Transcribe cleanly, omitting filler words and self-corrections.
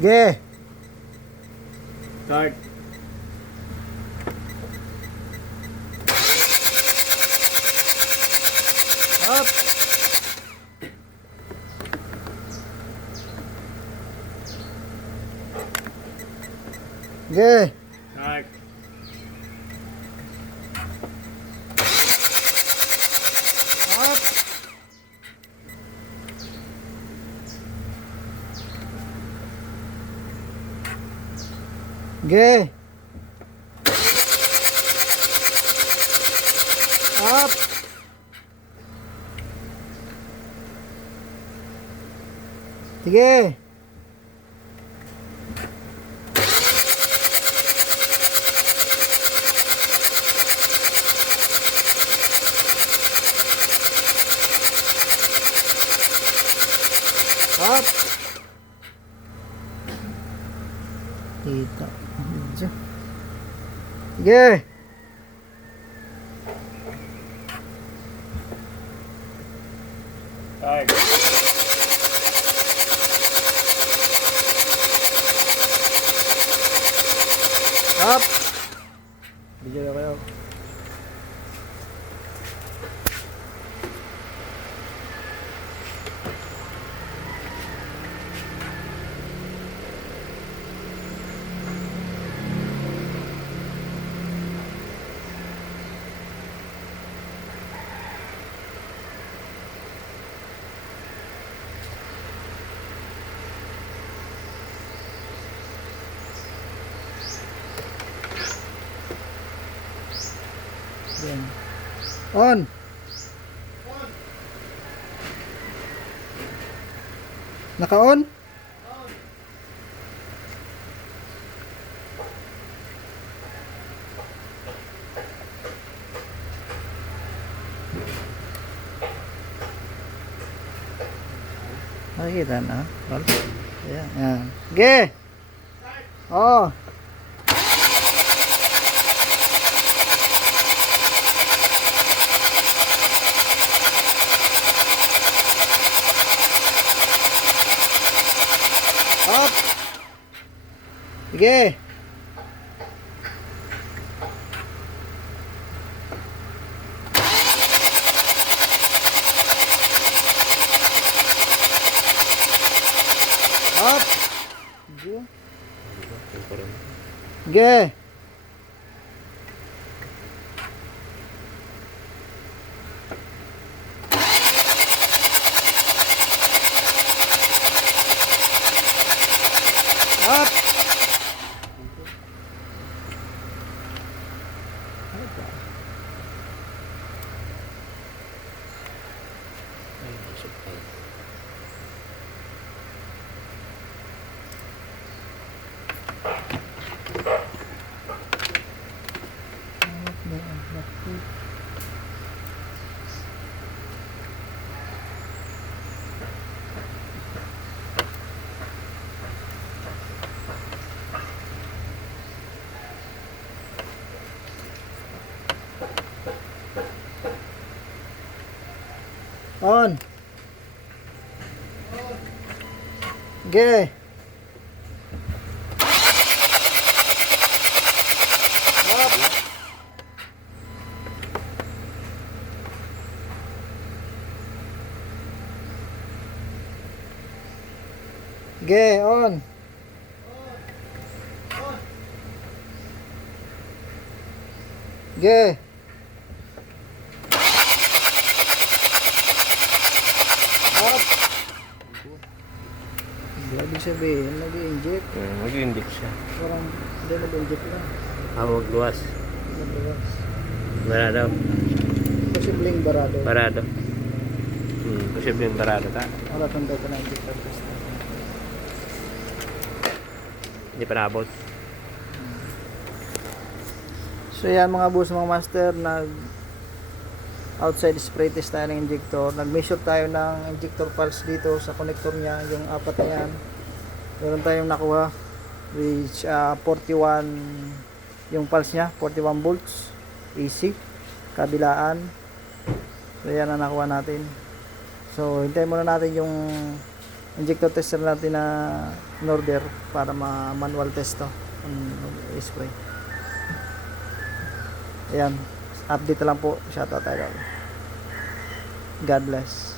Ge. Start. Up. Ge. Start. Up. Ge. Up. Sige. Up. Kita. Sige. Start. Up. Video na kayo. Yan. On. Naka-on? Nakikita na. Ayan. Ayan. Ge! Oh. Up. Sige. Up. Sige. Sige. Up. On. Ge. Up. Ge, on. Ge. Up. Hindi ibig sabihin, nag-inject. Mag-inject siya. Parang hindi nag-inject lang. Magluwas. Nag-relax. Barado. Posibleng barado. Barado. Posibleng barado ta. Wala tong daw ko na-inject lang. Hindi pa naabot. So yan mga boss, mga master, nag outside spray test tayo ng injector. Nag-measure tayo ng injector pulse dito sa connector niya, yung apat na yan. Meron tayong nakuha which 41 yung pulse niya, 41 volts AC kabilaan. So yan ang nakuha natin. So hintayin muna natin yung injector tester natin na in order para manual test to spray. Ayan, update lang po. Shoutout tayo. God bless.